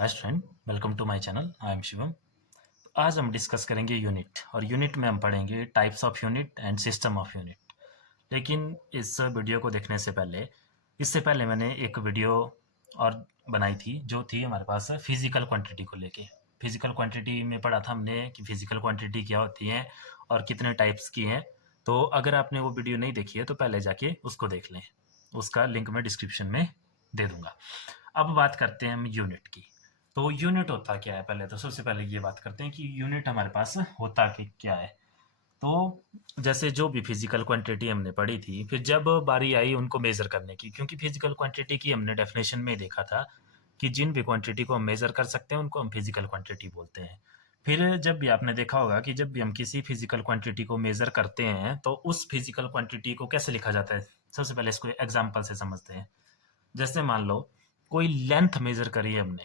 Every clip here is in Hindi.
Hi student, welcome to my channel. I am Shivam. आज हम डिस्कस करेंगे यूनिट, और यूनिट में हम पढ़ेंगे types of unit and system of unit. लेकिन इस वीडियो को देखने से पहले, इससे पहले मैंने एक वीडियो और बनाई थी जो थी हमारे पास फिजिकल क्वांटिटी को लेके। फिजिकल क्वांटिटी में पढ़ा था हमने कि फिजिकल क्वांटिटी क्या होती है और कितने टाइप्स की हैं। तो अगर आपने वो वीडियो नहीं देखी है तो पहले जाके उसको देख लें, उसका लिंक मैं डिस्क्रिप्शन में दे दूंगा। अब बात करते हैं हम यूनिट की। तो यूनिट होता क्या है, पहले तो सबसे पहले ये बात करते हैं कि यूनिट हमारे पास होता क्या है। तो जैसे जो भी फिजिकल क्वांटिटी हमने पढ़ी थी, फिर जब बारी आई उनको मेज़र करने की, क्योंकि फिजिकल क्वांटिटी की हमने डेफिनेशन में ही देखा था कि जिन भी क्वांटिटी को हम मेज़र कर सकते हैं उनको हम फिजिकल क्वांटिटी बोलते हैं। फिर जब भी आपने देखा होगा कि जब भी हम किसी फिजिकल क्वांटिटी को मेज़र करते हैं तो उस फिजिकल क्वांटिटी को कैसे लिखा जाता है। सबसे पहले इसको एग्जाम्पल से समझते हैं। जैसे मान लो कोई लेंथ मेज़र करी है हमने,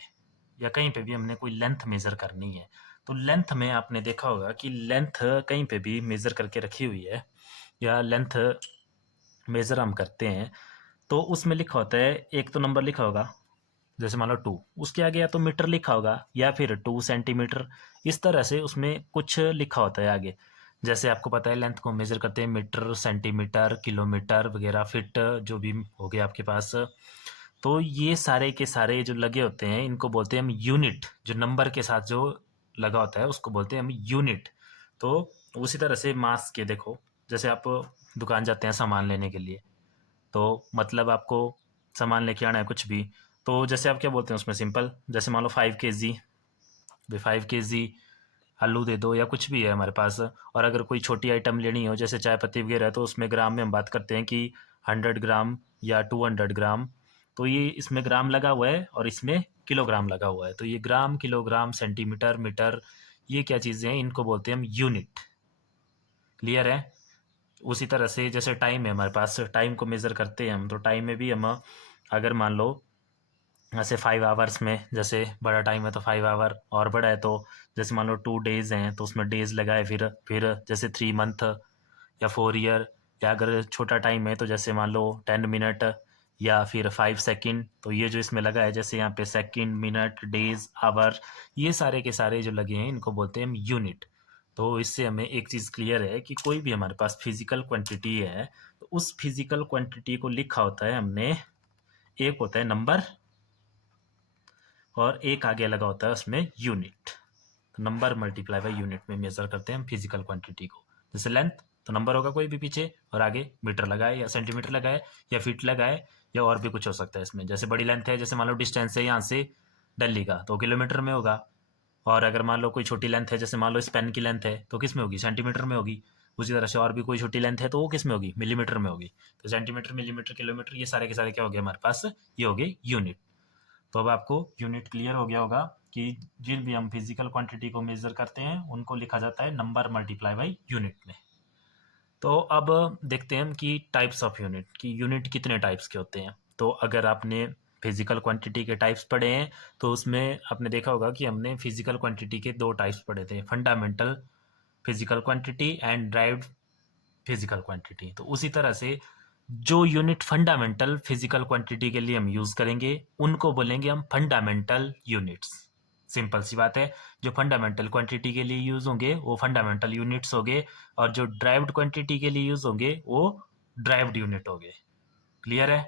या कहीं पे भी हमने कोई लेंथ मेज़र करनी है, तो लेंथ में आपने देखा होगा कि लेंथ कहीं पे भी मेज़र करके रखी हुई है, या लेंथ मेज़र हम करते हैं तो उसमें लिखा होता है, एक तो नंबर लिखा होगा, जैसे मान लो 2, उसके आगे या तो मीटर लिखा होगा या फिर 2 सेंटीमीटर। इस तरह से उसमें कुछ लिखा होता है आगे। जैसे आपको पता है लेंथ को मेज़र करते हैं मीटर, सेंटीमीटर, किलोमीटर वगैरह, फिट, जो भी हो गया आपके पास। तो ये सारे के सारे जो लगे होते हैं इनको बोलते हैं हम यूनिट। जो नंबर के साथ जो लगा होता है उसको बोलते हैं हम यूनिट। तो उसी तरह से मास के देखो, जैसे आप दुकान जाते हैं सामान लेने के लिए, तो मतलब आपको सामान लेके आना है कुछ भी, तो जैसे आप क्या बोलते हैं उसमें, सिंपल, जैसे मान लो 5 kg, भाई 5 kg आलू दे दो, या कुछ भी है हमारे पास। और अगर कोई छोटी आइटम लेनी हो जैसे चाय पत्ती वगैरह, तो उसमें ग्राम में हम बात करते हैं कि 100 ग्राम या 200 ग्राम। तो ये इसमें ग्राम लगा हुआ है और इसमें किलोग्राम लगा हुआ है, तो ये ग्राम, किलोग्राम, सेंटीमीटर, मीटर, ये क्या चीज़ें हैं, इनको बोलते हैं हम यूनिट। क्लियर है। उसी तरह से जैसे टाइम है हमारे पास, टाइम को मेज़र करते हैं हम, तो टाइम में भी हम अगर मान लो ऐसे 5 आवर्स में, जैसे बड़ा टाइम है तो 5 आवर, और बड़ा है तो जैसे मान लो 2 डेज हैं तो उसमें डेज लगाए, फिर जैसे 3 मंथ या 4 ईयर। या अगर छोटा टाइम है तो जैसे मान लो 10 मिनट या फिर 5 सेकेंड। तो ये जो इसमें लगा है, जैसे यहाँ पे सेकेंड, मिनट, डेज, आवर, ये सारे के सारे जो लगे हैं इनको बोलते हैं हम यूनिट। तो इससे हमें एक चीज़ क्लियर है कि कोई भी हमारे पास फिजिकल क्वांटिटी है तो उस फिजिकल क्वांटिटी को लिखा होता है हमने, एक होता है नंबर और एक आगे लगा होता है उसमें यूनिट। तो नंबर मल्टीप्लाई बाय यूनिट में मेजर करते हैं हम फिजिकल क्वांटिटी को। जैसे लेंथ, तो नंबर होगा कोई भी पीछे, और आगे मीटर लगाए या सेंटीमीटर लगाए या फीट लगाए, या और भी कुछ हो सकता है इसमें। जैसे बड़ी लेंथ है, जैसे मान लो डिस्टेंस है यहाँ से दिल्ली का, तो किलोमीटर में होगा। और अगर मान लो कोई छोटी लेंथ है, जैसे मान लो इस पेन की लेंथ है, तो किस में होगी, सेंटीमीटर में होगी। उसी तरह से और भी कोई छोटी लेंथ है तो वो किस में होगी, मिलीमीटर में होगी। तो सेंटीमीटर, मिलीमीटर, किलोमीटर, ये सारे के सारे क्या हो गए हमारे पास, ये हो गए यूनिट। तो अब आपको यूनिट क्लियर हो गया होगा कि जिन भी हम फिजिकल क्वांटिटी को मेजर करते हैं उनको लिखा जाता है नंबर मल्टीप्लाई बाई यूनिट में। तो अब देखते हैं हम कि टाइप्स ऑफ यूनिट, कि यूनिट कितने टाइप्स के होते हैं। तो अगर आपने फिजिकल क्वांटिटी के टाइप्स पढ़े हैं तो उसमें आपने देखा होगा कि हमने फिजिकल क्वांटिटी के 2 टाइप्स पढ़े थे, fundamental physical quantity and derived physical quantity. तो उसी तरह से जो यूनिट फंडामेंटल फिजिकल क्वांटिटी के लिए हम यूज करेंगे उनको बोलेंगे हम फंडामेंटल यूनिट्स। सिंपल सी बात है, जो फंडामेंटल क्वांटिटी के लिए यूज होंगे वो फंडामेंटल यूनिट्स होंगे, और जो ड्राइव्ड क्वांटिटी के लिए यूज होंगे वो ड्राइव्ड यूनिट होंगे। क्लियर है।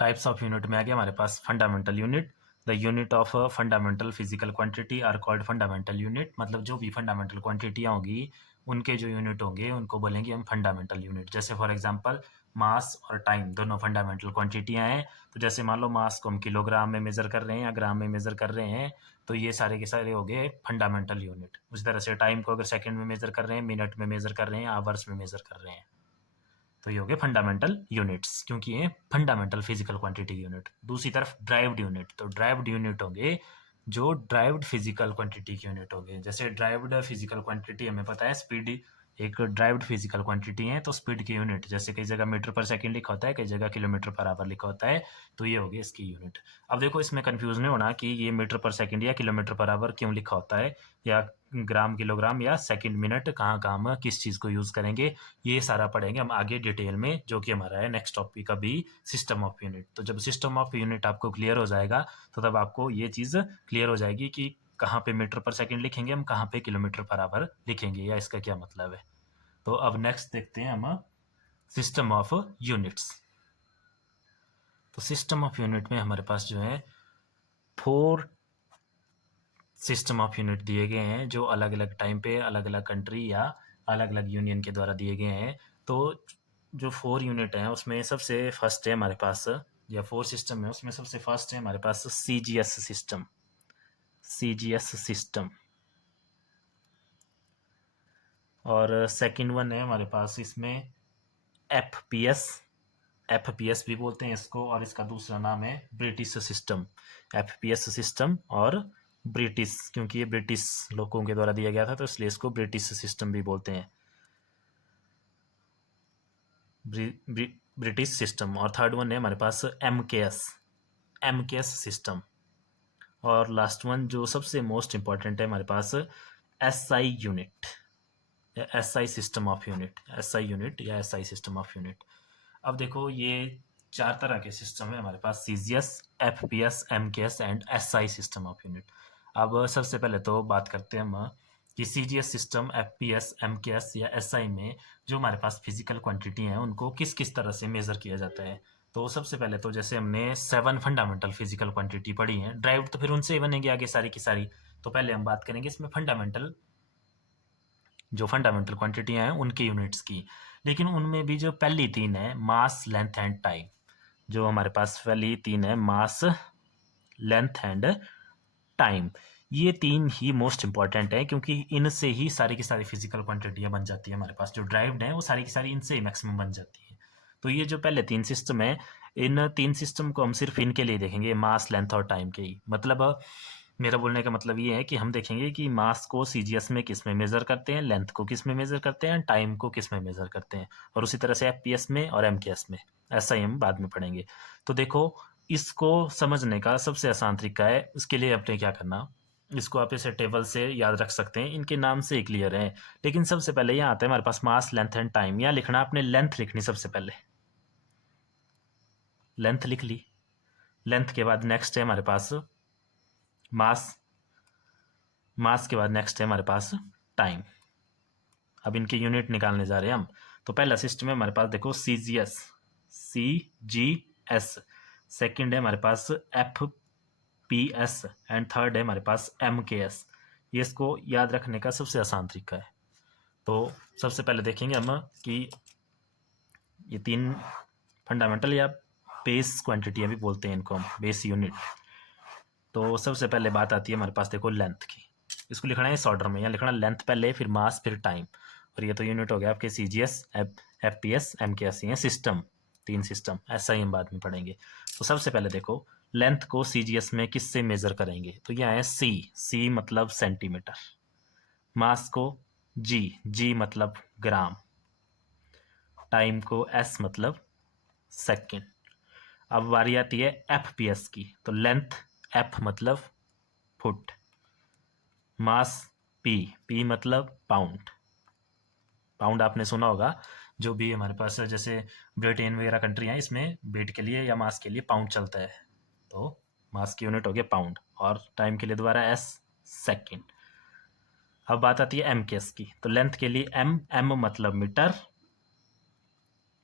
टाइप्स ऑफ यूनिट में आ गया हमारे पास fundamental unit. The unit of fundamental physical quantity are called fundamental unit. मतलब जो भी फंडामेंटल क्वांटिटियाँ होगी उनके जो यूनिट होंगे उनको बोलेंगे हम फंडामेंटल यूनिट। जैसे फॉर एग्जांपल मास और टाइम दोनों फंडामेंटल क्वांटिटियाँ हैं। तो जैसे मान लो मास को हम किलोग्राम में मेज़र कर रहे हैं या ग्राम में मेज़र कर रहे हैं, तो ये सारे के सारे हो गए फंडामेंटल यूनिट। उसी तरह से टाइम को अगर सेकंड में मेज़र कर रहे हैं, मिनट में मेज़र कर रहे हैं, आवर्स में मेज़र कर रहे हैं, तो ये हो गए फंडामेंटल यूनिट्स, क्योंकि ये फंडामेंटल फिजिकल क्वांटिटी यूनिट। दूसरी तरफ ड्राइव्ड यूनिट, तो ड्राइव्ड यूनिट होंगे जो ड्राइव्ड फिजिकल क्वांटिटी की यूनिट होंगे। जैसे ड्राइव्ड फिजिकल क्वांटिटी हमें पता है स्पीड एक ड्राइव्ड फिजिकल क्वांटिटी है, तो स्पीड की यूनिट जैसे कई जगह मीटर पर सेकंड लिखा होता है, कई जगह किलोमीटर पर आवर लिखा होता है, तो ये होगी इसकी यूनिट। अब देखो इसमें कंफ्यूज नहीं होना कि ये मीटर पर सेकंड या किलोमीटर पर आवर क्यों लिखा होता है, या ग्राम किलोग्राम या सेकंड मिनट कहाँ कहाँ हम किस चीज़ को यूज़ करेंगे, ये सारा पढ़ेंगे हम आगे डिटेल में, जो कि हमारा है नेक्स्ट टॉपिक अभी सिस्टम ऑफ यूनिट। तो जब सिस्टम ऑफ यूनिट आपको क्लियर हो जाएगा तो तब आपको ये चीज़ क्लियर हो जाएगी कि कहाँ पे मीटर पर सेकंड लिखेंगे हम, कहाँ पे किलोमीटर पर आवर लिखेंगे, या इसका क्या मतलब है। तो अब नेक्स्ट देखते हैं हम सिस्टम ऑफ यूनिट्स। तो सिस्टम ऑफ यूनिट में हमारे पास जो है 4 सिस्टम ऑफ यूनिट दिए गए हैं, जो अलग अलग टाइम पे अलग अलग कंट्री या अलग अलग यूनियन के द्वारा दिए गए हैं। तो जो 4 यूनिट हैं उसमें सबसे फर्स्ट है हमारे पास, या 4 सिस्टम है उसमें सबसे फर्स्ट है हमारे पास CGS सिस्टम, CGS सिस्टम। और सेकंड वन है हमारे पास इसमें FPS, FPS भी बोलते हैं इसको, और इसका दूसरा नाम है ब्रिटिश सिस्टम, FPS सिस्टम और ब्रिटिश, क्योंकि ये ब्रिटिश लोगों के द्वारा दिया गया था तो इसलिए इसको ब्रिटिश सिस्टम भी बोलते हैं, ब्रिटिश सिस्टम। और थर्ड वन है हमारे पास MKS सिस्टम। और लास्ट वन जो सबसे मोस्ट इंपॉर्टेंट है हमारे पास SI unit, SI system of unit, SI unit या SI सिस्टम ऑफ यूनिट। अब देखो ये 4 तरह के सिस्टम है हमारे पास, CGS, FPS, MKS and SI system of unit. अब सबसे पहले तो बात करते हैं हम कि CGS सिस्टम, FPS, MKS या SI में जो हमारे पास फिजिकल क्वांटिटी हैं उनको किस किस तरह से मेज़र किया जाता है। तो सबसे पहले तो जैसे हमने 7 फंडामेंटल फिजिकल क्वांटिटी पढ़ी हैं, ड्राइव्ड तो फिर उनसे ही बनेंगे आगे सारी की सारी। तो पहले हम बात करेंगे इसमें फंडामेंटल, जो फंडामेंटल क्वांटिटियाँ हैं उनकी यूनिट्स की। लेकिन उनमें भी जो पहली 3 है, मास, लेंथ एंड टाइम, जो हमारे पास पहली 3 है, मास, लेंथ एंड टाइम, ये 3 ही मोस्ट इंपॉर्टेंट है, क्योंकि इनसे ही सारी की सारी फिजिकल क्वांटिटियाँ बन जाती है हमारे पास, जो ड्राइव्ड हैं वो सारी की सारी इनसे ही मैक्सिमम बन जाती है। तो ये जो पहले 3 सिस्टम है, इन 3 सिस्टम को हम सिर्फ इनके लिए देखेंगे, मास, लेंथ और टाइम के ही। मतलब मेरा बोलने का मतलब ये है कि हम देखेंगे कि मास को CGS में किस में मेज़र करते हैं, लेंथ को किस में मेज़र करते हैं, टाइम को किस में मेज़र करते हैं, और उसी तरह से FPS में और MKS में। ऐसा ही हम बाद में पढ़ेंगे। तो देखो, इसको समझने का सबसे आसान तरीका है, उसके लिए आपने क्या करना, इसको आप ऐसे टेबल से याद रख सकते हैं, इनके नाम से ही क्लियर है। लेकिन सबसे पहले यहाँ आता है हमारे पास मास, लेंथ एंड टाइम। यहाँ लिखना आपने, लेंथ लिखनी सबसे पहले, लेंथ लिख ली। लेंथ के बाद नेक्स्ट है हमारे पास मास, मास के बाद नेक्स्ट है हमारे पास टाइम। अब इनके यूनिट निकालने जा रहे हैं हम। तो पहला सिस्टम है हमारे पास, देखो CGS, सेकंड है हमारे पास FPS एंड थर्ड है हमारे पास MKS। ये इसको याद रखने का सबसे आसान तरीका है। तो सबसे पहले देखेंगे हम कि ये 3 फंडामेंटल या बेस क्वांटिटियाँ भी बोलते हैं इनको हम, बेस यूनिट। तो सबसे पहले बात आती है हमारे पास, देखो लेंथ की। इसको लिखना है इस ऑर्डर में, यहाँ लिखना लेंथ पहले, फिर मास, फिर टाइम। और ये तो यूनिट हो गया आपके CGS, FPS, MKS, ये सिस्टम, 3 सिस्टम। ऐसा ही हम बाद में पढ़ेंगे। तो सबसे पहले देखो, लेंथ को CGS में किससे मेज़र करेंगे, तो यहाँ है C मतलब सेंटीमीटर। मास को G मतलब ग्राम। टाइम को S मतलब सेकेंड। अब बारी आती है FPS की, तो लेंथ F मतलब फुट, मास P मतलब पाउंड। पाउंड आपने सुना होगा, जो भी हमारे पास जैसे ब्रिटेन वगैरह कंट्री हैं, इसमें वेट के लिए या मास के लिए पाउंड चलता है। तो मास की यूनिट हो गया पाउंड, और टाइम के लिए दोबारा S, सेकेंड। अब बात आती है MKS की, तो लेंथ के लिए M मतलब मीटर,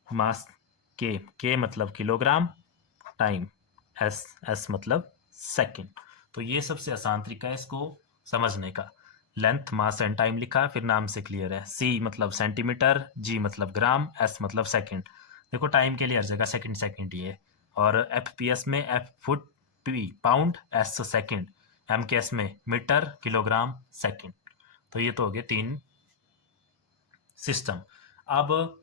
मास K मतलब किलोग्राम, टाइम S मतलब सेकेंड। तो ये सबसे आसान तरीका है इसको समझने का। लेंथ, मास एंड टाइम लिखा, फिर नाम से क्लियर है। C मतलब सेंटीमीटर, G मतलब ग्राम, S मतलब सेकेंड। देखो टाइम के लिए हर जगह सेकेंड ही है। और FPS में F foot, P pound, S second, MKS में मीटर, किलोग्राम, सेकेंड। तो ये तो हो गए 3 सिस्टम। अब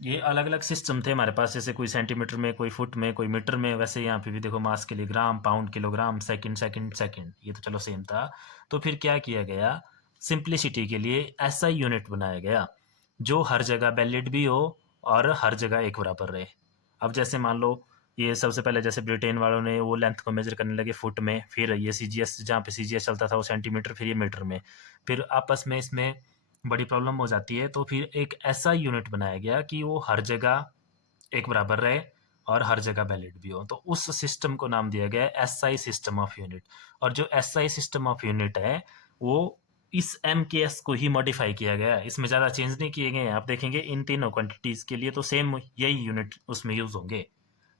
ये अलग अलग सिस्टम थे हमारे पास, जैसे कोई सेंटीमीटर में, कोई फुट में, कोई मीटर में। वैसे यहाँ पे भी देखो, मास के लिए ग्राम, पाउंड, किलोग्राम, सेकंड, ये तो चलो सेम था। तो फिर क्या किया गया, सिंप्लिसिटी के लिए ऐसा यूनिट बनाया गया जो हर जगह वैलिड भी हो और हर जगह एक बराबर रहे। अब जैसे मान लो ये सबसे पहले जैसे ब्रिटेन वालों ने वो लेंथ को मेजर करने लगे फुट में, फिर ये CGS जहाँ पे CGS चलता था वो सेंटीमीटर, फिर ये मीटर में, फिर आपस में इसमें बड़ी प्रॉब्लम हो जाती है। तो फिर एक ऐसा यूनिट बनाया गया कि वो हर जगह एक बराबर रहे और हर जगह वैलिड भी हो। तो उस सिस्टम को नाम दिया गया है SI सिस्टम ऑफ यूनिट। और जो SI सिस्टम ऑफ यूनिट है वो इस MKS को ही मॉडिफाई किया गया है, इसमें ज़्यादा चेंज नहीं किए गए हैं। आप देखेंगे इन तीनों क्वांटिटीज़ के लिए तो सेम यही यूनिट उसमें यूज़ होंगे,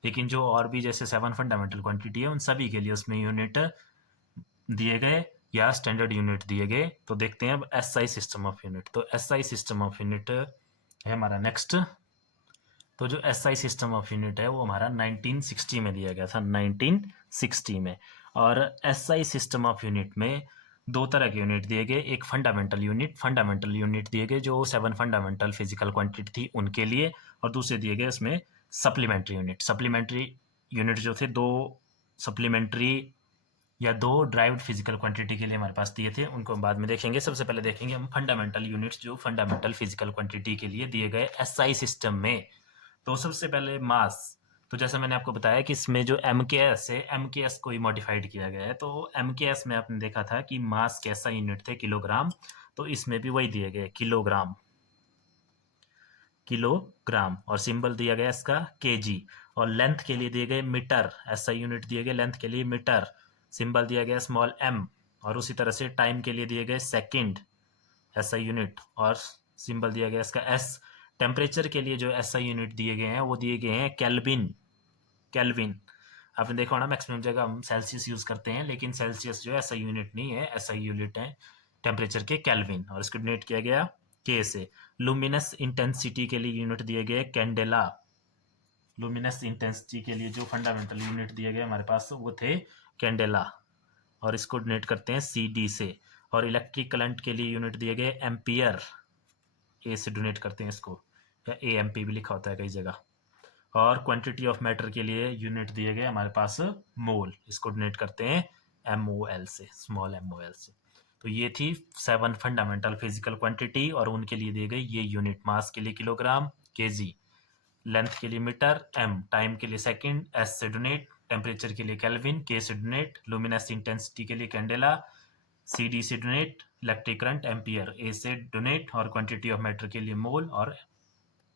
लेकिन जो और भी जैसे 7 फंडामेंटल क्वांटिटी है उन सभी के लिए उसमें यूनिट दिए गए या स्टैंडर्ड यूनिट दिए गए। तो देखते हैं अब SI सिस्टम ऑफ यूनिट। तो SI सिस्टम ऑफ यूनिट है हमारा नेक्स्ट। तो जो SI सिस्टम ऑफ यूनिट है वो हमारा 1960 में दिया गया था, 1960 में। और SI सिस्टम ऑफ यूनिट में दो तरह के यूनिट दिए गए, एक फंडामेंटल यूनिट दिए गए जो 7 फंडामेंटल फिजिकल क्वांटिटी थी उनके लिए, और दूसरे दिए गए उसमें सप्लीमेंट्री यूनिट जो थे दो सप्लीमेंट्री या दो ड्राइव्ड फिजिकल क्वांटिटी के लिए हमारे पास दिए थे, उनको हम बाद में देखेंगे। सबसे पहले देखेंगे हम फंडामेंटल यूनिट्स जो फंडामेंटल फिजिकल क्वांटिटी के लिए दिए गए SI सिस्टम में। तो सबसे पहले मास, तो जैसे मैंने आपको बताया कि इसमें जो MKS है MKS को ही मॉडिफाइड किया गया है। तो MKS में आपने देखा था कि मास के SI यूनिट थे किलोग्राम, तो इसमें भी वही दिए गए किलोग्राम, और सिंबल दिया गया इसका kg। और लेंथ के लिए दिए गए मीटर, SI यूनिट दिए गए लेंथ के लिए मीटर, सिंबल दिया गया स्मॉल m। और उसी तरह से टाइम के लिए दिए गए सेकंड SI यूनिट, और सिंबल दिया गया इसका s। टेम्परेचर के लिए जो SI यूनिट दिए गए हैं वो दिए गए हैं केल्विन। आपने देखा होना मैक्सिमम जगह हम सेल्सियस यूज़ करते हैं, लेकिन सेल्सियस जो है SI यूनिट नहीं है, SI यूनिट है टेम्परेचर के केल्विन, और इसको डिनोट किया गया K से। लुमिनस इंटेंसिटी के लिए यूनिट दिए गए कैंडेला। लुमिनस इंटेंसिटी के लिए जो फंडामेंटल यूनिट दिए गए हमारे पास वो थे कैंडेला, और इसको डिनोट करते हैं CD से। और इलेक्ट्रिक करंट के लिए यूनिट दिए गए एम्पियर, A से डोनेट करते हैं इसको, या AMP भी लिखा होता है कई जगह। और क्वांटिटी ऑफ मैटर के लिए यूनिट दिए गए हमारे पास मोल, इसको डोनेट करते हैं MOL से, स्मॉल MOL से। तो ये थी 7 फंडामेंटल फिजिकल क्वांटिटी, और उनके लिए दिए गए ये यूनिट, मास के लिए किलोग्राम kg, लेंथ के लिए मीटर, m टाइम के लिए सेकंड, s से डोनेट, टेम्परेचर के लिए केल्विन, k से डोनेट, लुमिनस इंटेंसिटी के लिए कैंडेला, CD से donate, electric current ampere, A से डोनेट, और क्वांटिटी ऑफ मैटर के लिए मोल, और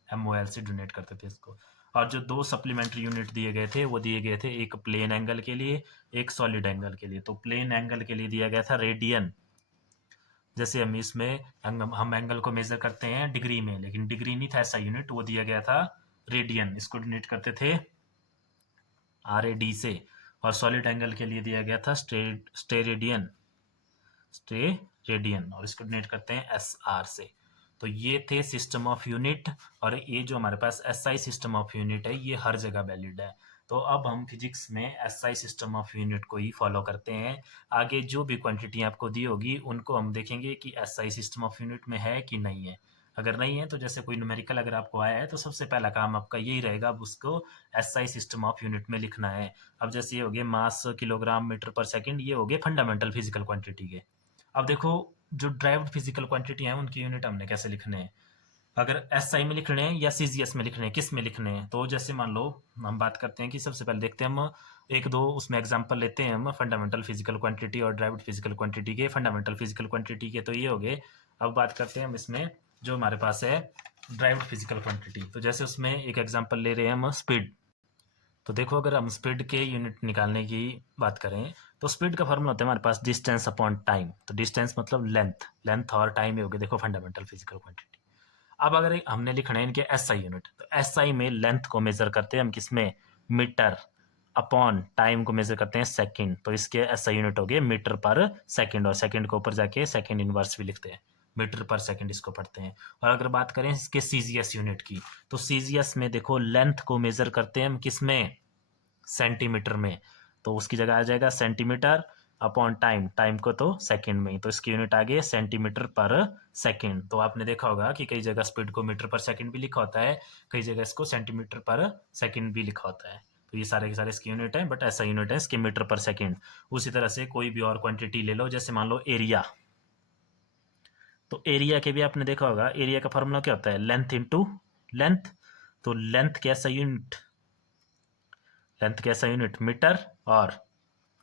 MOL से डोनेट करते थे इसको। और जो दो सप्लीमेंट्री यूनिट दिए गए थे वो दिए गए थे एक प्लेन एंगल के लिए, एक सॉलिड एंगल के लिए। तो प्लेन एंगल के लिए दिया गया था रेडियन। जैसे हम इसमें हम एंगल को मेजर करते हैं डिग्री में, लेकिन डिग्री नहीं था ऐसा यूनिट, वो दिया गया था रेडियन, इसको डोनेट करते थे RAD से। और सॉलिड एंगल के लिए दिया गया था स्टेरेडियन, और इसको डोनेट करते हैं SR से। तो ये थे सिस्टम ऑफ यूनिट, और ये जो हमारे पास SI सिस्टम ऑफ यूनिट है ये हर जगह वैलिड है। तो अब हम फिजिक्स में SI सिस्टम ऑफ यूनिट को ही फॉलो करते हैं। आगे जो भी क्वांटिटी आपको दी होगी उनको हम देखेंगे कि SI सिस्टम ऑफ यूनिट में है कि नहीं है। अगर नहीं है तो जैसे कोई न्यूमेरिकल अगर आपको आया है तो सबसे पहला काम आपका यही रहेगा, अब उसको SI सिस्टम ऑफ यूनिट में लिखना है। अब जैसे ये हो गए मास किलोग्राम मीटर पर सेकेंड, ये हो गए फंडामेंटल फिजिकल क्वांटिटी के। अब देखो जो ड्राइव्ड फिजिकल क्वांटिटी है उनके यूनिट हमने कैसे लिखने हैं, अगर SI में लिखने हैं या CGS में लिखने हैं, किस में लिखने हैं। तो जैसे मान लो हम बात करते हैं कि सबसे पहले देखते हैं हम एक दो उसमें एग्जांपल लेते हैं हम फंडामेंटल फिजिकल क्वांटिटी और ड्राइव्ड फिजिकल क्वांटिटी के। फंडामेंटल फिजिकल क्वांटिटी के तो ये हो गए। अब बात करते हैं हम इसमें जो हमारे पास है ड्राइव्ड फिजिकल क्वांटिटी। तो जैसे उसमें एक एग्जाम्पल ले रहे हैं हम स्पीड। तो देखो अगर हम स्पीड के यूनिट निकालने की बात करें तो स्पीड का फॉर्मूला होता है हमारे पास डिस्टेंस अपॉन टाइम। तो डिस्टेंस मतलब लेंथ और टाइम ही हो गया देखो फंडामेंटल फिजिकल क्वांटिटी। अब अगर हमने लिखना है इनके SI यूनिट, तो SI में लेंथ को मेजर करते हैं हम किसमें, मीटर, अपॉन टाइम को मेजर करते हैं सेकंड। तो इसके SI यूनिट हो गए मीटर पर सेकंड, और सेकंड को ऊपर जाके सेकंड इनवर्स भी लिखते हैं, मीटर पर सेकंड इसको पढ़ते हैं। और अगर बात करें इसके CGS यूनिट की, तो CGS में देखो लेंथ को मेजर करते हैं हम किसमें, सेंटीमीटर में। तो उसकी जगह आ जाएगा सेंटीमीटर अपॉन टाइम को तो सेकंड में ही, तो इसकी यूनिट आ गई सेंटीमीटर पर सेकंड। तो आपने देखा होगा कि कई जगह स्पीड को मीटर पर सेकंड भी लिखा होता है, कई जगह इसको सेंटीमीटर पर सेकंड भी लिखा होता है। तो ये सारे के सारे इसकी यूनिट है, बट ऐसा यूनिट है इसके मीटर पर सेकंड। उसी तरह से कोई भी और क्वांटिटी ले लो, जैसे मान लो एरिया। तो एरिया के भी आपने देखा होगा, एरिया का फॉर्मूला क्या होता है, लेंथ इंटू लेंथ। तो लेंथ कैसा यूनिट, लेंथ कैसा यूनिट मीटर और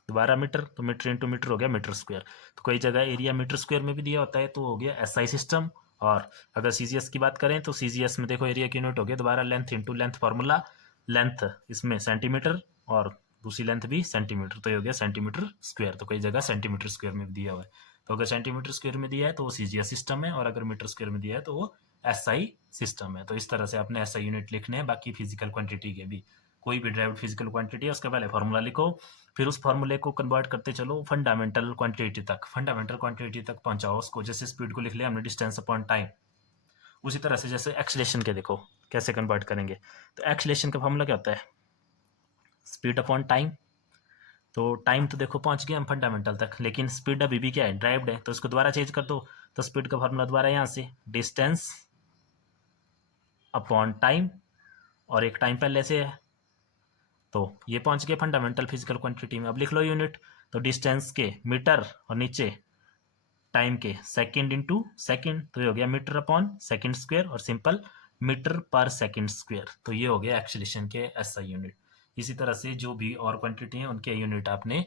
दोबारा मीटर, तो मीटर इंटू मीटर हो गया मीटर स्क्वायर। तो कई जगह एरिया मीटर स्क्वायर में भी दिया होता है, तो हो गया एसआई सिस्टम। और अगर सीजीएस की बात करें तो सीजीएस में देखो एरिया की यूनिट हो गया दोबारा length into length formula, length इसमें सेंटीमीटर और दूसरी लेंथ भी सेंटीमीटर, तो ये हो गया सेंटीमीटर स्क्वायर। तो कई जगह सेंटीमीटर स्क्वायर में भी दिया हुआ है, तो अगर सेंटीमीटर स्क्वायर में दिया है तो वो सीजीएस सिस्टम है, और अगर मीटर स्क्वायर में दिया है तो वो एसआई सिस्टम है। तो इस तरह से आपने एसआई यूनिट लिखने हैं। बाकी फिजिकल क्वांटिटी के भी, कोई भी ड्राइव्ड फिजिकल क्वांटिटी है उसका पहले फार्मूला लिखो, फिर उस फार्मूले को कन्वर्ट करते चलो फंडामेंटल क्वांटिटी तक, फंडामेंटल क्वांटिटी तक पहुंचाओ उसको। जैसे स्पीड को लिख लिया हमने डिस्टेंस अपॉन टाइम, उसी तरह से जैसे एक्सीलरेशन के देखो कैसे कन्वर्ट करेंगे। तो एक्सीलरेशन का फार्मूला क्या होता है, स्पीड अपॉन टाइम। तो टाइम तो देखो पहुंच गए हम फंडामेंटल तक, लेकिन स्पीड अभी भी क्या है, ड्राइव्ड है, तो इसको दोबारा चेंज कर दो। तो स्पीड का फार्मूला दोबारा यहाँ से डिस्टेंस अपॉन टाइम, और एक टाइम पहले से है, तो ये पहुंच गए फंडामेंटल फिजिकल क्वांटिटी में। अब लिख लो यूनिट, तो डिस्टेंस के मीटर और नीचे टाइम के सेकंड इंटू सेकंड, तो ये हो गया मीटर अपॉन सेकंड स्क्वायर, और सिंपल मीटर पर सेकंड स्क्वायर। तो ये हो गया एक्सीलरेशन के एसआई यूनिट। इसी तरह से जो भी और क्वांटिटी है उनके यूनिट आपने